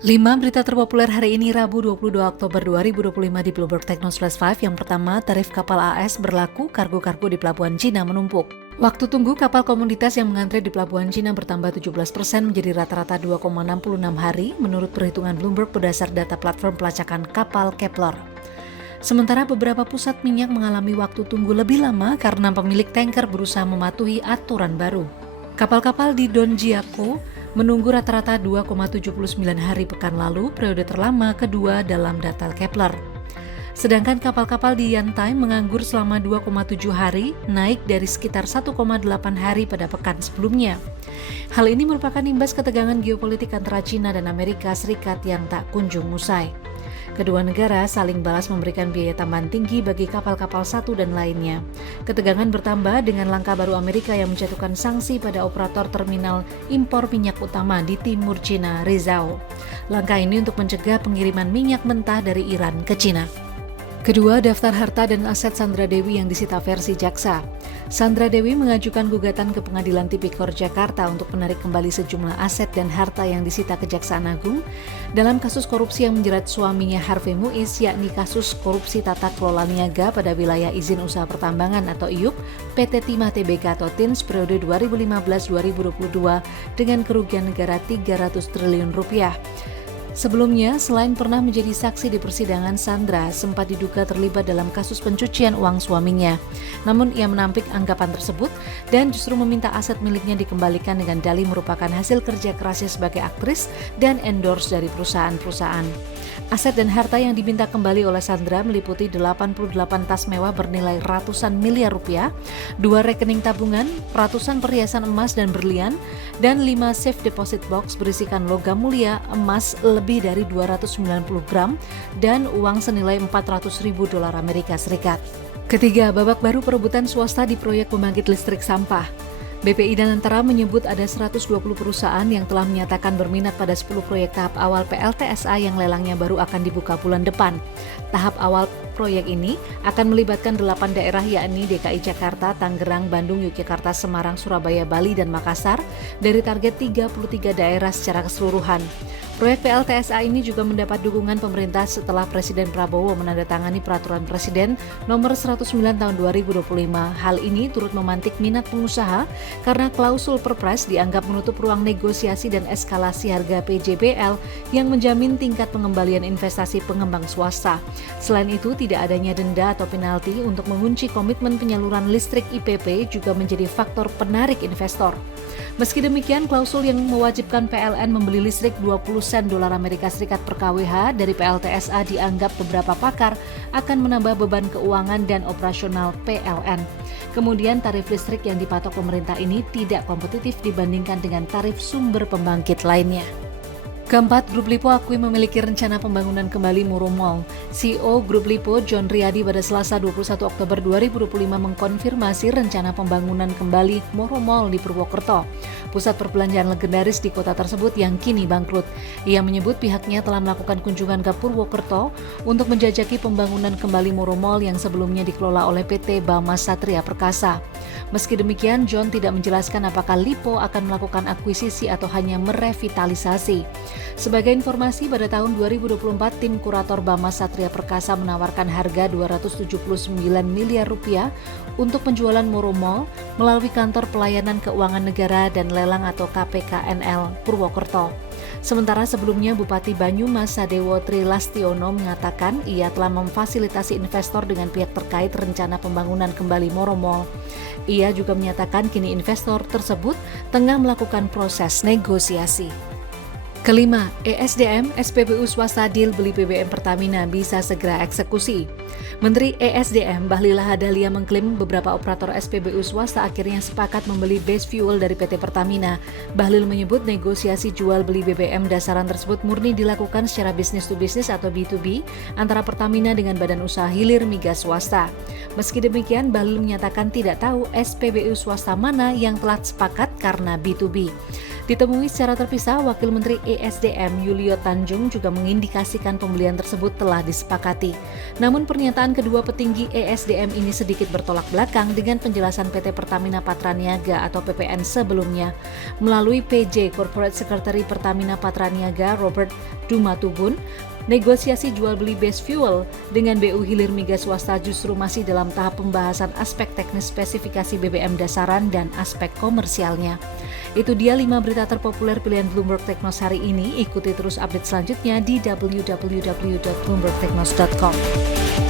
5 berita terpopuler hari ini Rabu 22 Oktober 2025 di Bloomberg Technos Flash 5. Yang pertama, tarif kapal AS berlaku, kargo-kargo di pelabuhan Cina menumpuk. Waktu tunggu kapal komoditas yang mengantre di pelabuhan Cina bertambah 17% menjadi rata-rata 2,66 hari menurut perhitungan Bloomberg berdasar data platform pelacakan kapal Kepler. Sementara beberapa pusat minyak mengalami waktu tunggu lebih lama karena pemilik tanker berusaha mematuhi aturan baru. Kapal-kapal di Donjiako menunggu rata-rata 2,79 hari pekan lalu, periode terlama kedua dalam data Kepler. Sedangkan kapal-kapal di Yantai menganggur selama 2,7 hari, naik dari sekitar 1,8 hari pada pekan sebelumnya. Hal ini merupakan imbas ketegangan geopolitik antara China dan Amerika Serikat yang tak kunjung usai. Kedua negara saling balas memberikan biaya tambahan tinggi bagi kapal-kapal satu dan lainnya. Ketegangan bertambah dengan langkah baru Amerika yang menjatuhkan sanksi pada operator terminal impor minyak utama di timur Cina, Rizhao. Langkah ini untuk mencegah pengiriman minyak mentah dari Iran ke Cina. Kedua, daftar harta dan aset Sandra Dewi yang disita versi jaksa. Sandra Dewi mengajukan gugatan ke Pengadilan Tipikor Jakarta untuk menarik kembali sejumlah aset dan harta yang disita Kejaksaan Agung dalam kasus korupsi yang menjerat suaminya Harvey Muiz, yakni kasus korupsi tata kelola niaga pada wilayah izin usaha pertambangan atau IUP PT Timah Tbk atau TINS periode 2015-2022 dengan kerugian negara 300 triliun rupiah. Sebelumnya, selain pernah menjadi saksi di persidangan, Sandra sempat diduga terlibat dalam kasus pencucian uang suaminya. Namun ia menampik anggapan tersebut dan justru meminta aset miliknya dikembalikan dengan dalih merupakan hasil kerja kerasnya sebagai aktris dan endorse dari perusahaan-perusahaan. Aset dan harta yang diminta kembali oleh Sandra meliputi 88 tas mewah bernilai ratusan miliar rupiah, 2 rekening tabungan, ratusan perhiasan emas dan berlian, dan 5 safe deposit box berisikan logam mulia, emas lebih dari 290 gram, dan uang senilai 400.000 dolar Amerika Serikat. Ketiga, babak baru perebutan swasta di proyek pembangkit listrik sampah. BPI dan Antara menyebut ada 120 perusahaan yang telah menyatakan berminat pada 10 proyek tahap awal PLTSA yang lelangnya baru akan dibuka bulan depan. Tahap awal proyek ini akan melibatkan 8 daerah yakni DKI Jakarta, Tangerang, Bandung, Yogyakarta, Semarang, Surabaya, Bali, dan Makassar dari target 33 daerah secara keseluruhan. Proyek PLTSA ini juga mendapat dukungan pemerintah setelah Presiden Prabowo menandatangani Peraturan Presiden Nomor 109 Tahun 2025. Hal ini turut memantik minat pengusaha karena klausul Perpres dianggap menutup ruang negosiasi dan eskalasi harga PJBL yang menjamin tingkat pengembalian investasi pengembang swasta. Selain itu, tidak adanya denda atau penalti untuk mengunci komitmen penyaluran listrik IPP juga menjadi faktor penarik investor. Meski demikian, klausul yang mewajibkan PLN membeli listrik 20 sen dolar Amerika Serikat per kWh dari PLTSA dianggap beberapa pakar akan menambah beban keuangan dan operasional PLN. Kemudian tarif listrik yang dipatok pemerintah ini tidak kompetitif dibandingkan dengan tarif sumber pembangkit lainnya. Keempat, Grup Lipo akui memiliki rencana pembangunan kembali Moro Mall. CEO Grup Lipo, John Riyadi pada Selasa 21 Oktober 2025 mengkonfirmasi rencana pembangunan kembali Moro Mall di Purwokerto, pusat perbelanjaan legendaris di kota tersebut yang kini bangkrut. Ia menyebut pihaknya telah melakukan kunjungan ke Purwokerto untuk menjajaki pembangunan kembali Moro Mall yang sebelumnya dikelola oleh PT Bama Satria Perkasa. Meski demikian, John tidak menjelaskan apakah Lipo akan melakukan akuisisi atau hanya merevitalisasi. Sebagai informasi, pada tahun 2024, tim kurator Bama Satria Perkasa menawarkan harga 279 miliar rupiah untuk penjualan Moro Mall melalui Kantor Pelayanan Keuangan Negara dan Lelang atau KPKNL Purwokerto. Sementara sebelumnya Bupati Banyumas Sadewo Trilastiono mengatakan ia telah memfasilitasi investor dengan pihak terkait rencana pembangunan kembali Moro Mall. Ia juga menyatakan kini investor tersebut tengah melakukan proses negosiasi. Kelima, ESDM, SPBU swasta deal beli BBM Pertamina bisa segera eksekusi. Menteri ESDM Bahlil Lahadalia mengklaim beberapa operator SPBU swasta akhirnya sepakat membeli base fuel dari PT Pertamina. Bahlil menyebut negosiasi jual beli BBM dasaran tersebut murni dilakukan secara bisnis to bisnis atau B2B antara Pertamina dengan badan usaha hilir migas swasta. Meski demikian, Bahlil menyatakan tidak tahu SPBU swasta mana yang telah sepakat karena B2B. Ditemui secara terpisah, Wakil Menteri ESDM Yulio Tanjung juga mengindikasikan pembelian tersebut telah disepakati. Namun pernyataan kedua petinggi ESDM ini sedikit bertolak belakang dengan penjelasan PT Pertamina Patraniaga atau PPN sebelumnya. Melalui PJ Corporate Secretary Pertamina Patraniaga Robert Dumatubun, negosiasi jual beli base fuel dengan BU Hilir Migas Swasta justru masih dalam tahap pembahasan aspek teknis spesifikasi BBM dasaran dan aspek komersialnya. Itu dia 5 berita terpopuler pilihan Bloomberg Technos hari ini. Ikuti terus update selanjutnya di www.bloombergtechnos.com.